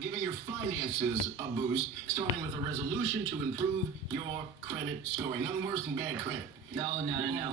Giving your finances a boost, starting with a resolution to improve your credit scoring. Nothing worse than bad credit. No.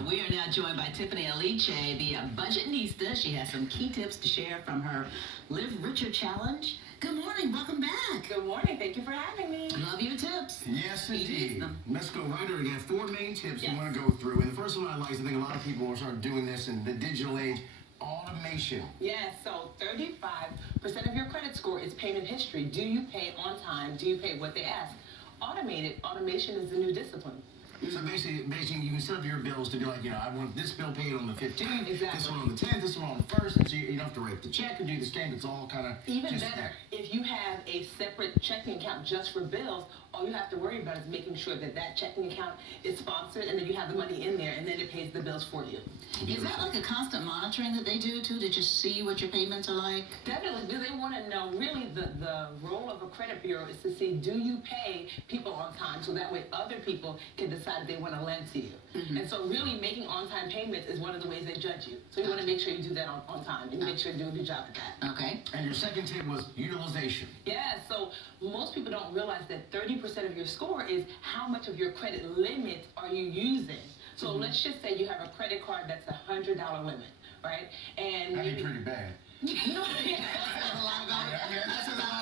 We are now joined by Tiffany Aliche, the Budgetnista. She has some key tips to share from her Live Richer Challenge. Good morning. Welcome back. Good morning. Thank you for having me. Love your tips. Yes, indeed. Let's go right over. We have four main tips we want to go through. And the first one I like, I think a lot of people will start doing this in the digital age. Automation. Yes, so 35% of your credit score is payment history. Do you pay on time? Do you pay what they ask? Automation is the new discipline. So basically, you can set up your bills to be like, I want this bill paid on the 15th, exactly. This one on the 10th, this one on the 1st, and so you don't have to write the check or do the scan. It's all kind of even better. If you have a separate checking account just for bills, all you have to worry about is making sure that checking account is sponsored and then you have the money in there and then it pays the bills for you. Is that like a constant monitoring that they do too, to just see what your payments are like? Definitely. Do they want to know, really the role of a credit bureau is to see, do you pay people on time, so that way other people can decide if they want to lend to you. And so really making on-time payments is one of the ways they judge you. So you want to make sure you do that on time and make sure you do a good job at that. Okay. And your second tip was utilization. Yeah, so most people don't realize that 30% of your score is how much of your credit limit are you using. So let's just say you have a credit card that's $100 limit, right? And that'd be pretty bad. No, That's a lot of That's a lot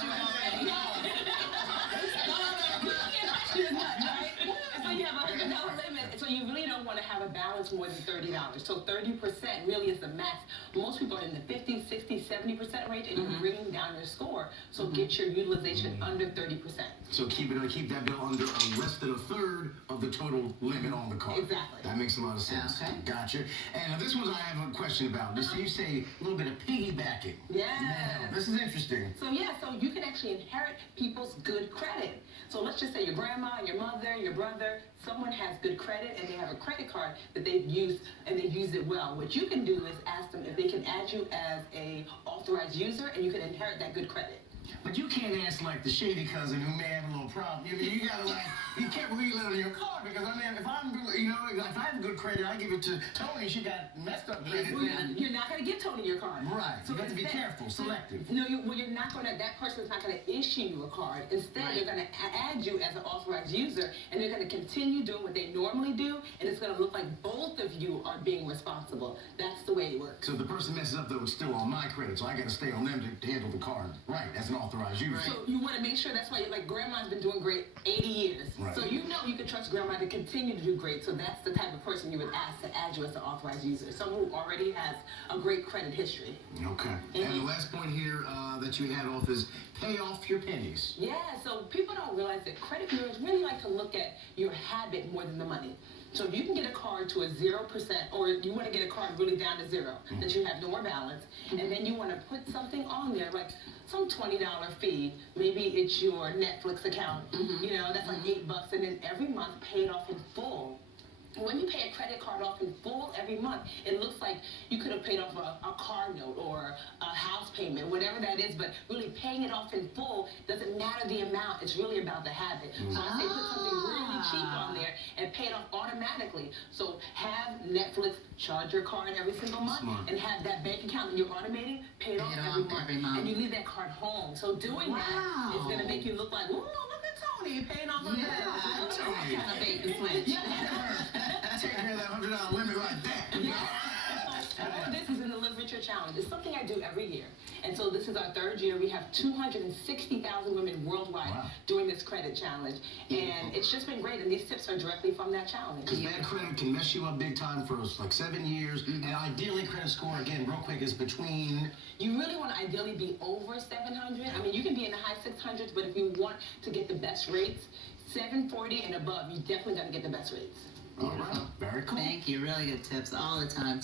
So you have a $100 limit, so you really don't want to have a balance more than $30. So 30% really is the max. Most people are in the 50, 60, 70% range, and you're bringing down your score. So get your utilization under 30%. So keep that bill under less than a third of the total limit on the card. Exactly. That makes a lot of sense. Okay. Gotcha. And this one I have a question about. This you say a little bit of piggybacking. Yeah. Now, this is interesting. So you can actually inherit people's good credit. So let's just say your grandma, your mother, your brother, someone has good credit and they have a credit card that they've used and they use it well. What you can do is ask them if they can add you as a authorized user and you can inherit that good credit. But you can't ask like the shady cousin who may have a little problem. You gotta you can't really let on your card because if I have good credit, I give it to Tony. She got messed up credit. You're not gonna give Tony your card. Right. So you have to be careful, selective. No, you're not gonna. That person's not gonna issue you a card. Instead, they're gonna add you as an authorized user, and they're gonna continue doing what they normally do, and it's gonna look like both of you are being responsible. That's the way it works. So if the person messes up, though, it's still on my credit, so I gotta stay on them to handle the card. Right. As an authorized user. So you want to make sure that's why, like, grandma's been doing great 80 years. Right. So you can trust grandma to continue to do great. So that's the type of person you would ask to add you as an authorized user. Someone who already has a great credit history. Okay. And the last point here that you had off is pay off your pennies. Yeah, so people don't realize that credit bureaus really like to look at your habit more than the money. So if you can get a card to a 0%, or you want to get a card really down to zero, that you have no more balance, and then you want to put something on there, like some $20 fee, maybe it's your Netflix account, that's like $8, and then every month pay it off in full. When you pay a credit card off in full every month, it looks like you could have paid off a car note or a house payment, whatever that is, but really paying it off in full doesn't matter the amount. It's really about the habit. So I say put something really cheap on there and pay it off automatically. So have Netflix charge your card every single month and have that bank account that you're automating, pay it off every month. And you leave that card home. So doing that is going to make you look like, ooh, look at Tony paying off on that. Tony. Kind of bait and switch. Take care of that $100 limit like that. All this is in the Live Richer Challenge. It's something I do every year. And so this is our third year. We have 260,000 women worldwide doing this credit challenge. And it's just been great. And these tips are directly from that challenge. Because bad credit can mess you up big time for like 7 years. And ideally, credit score, again, real quick, is between... You really want to ideally be over 700. I mean, you can be in the high 600s, but if you want to get the best rates, 740 and above, you definitely got to get the best rates. All right. Very cool. Thank you. Really good tips all the time.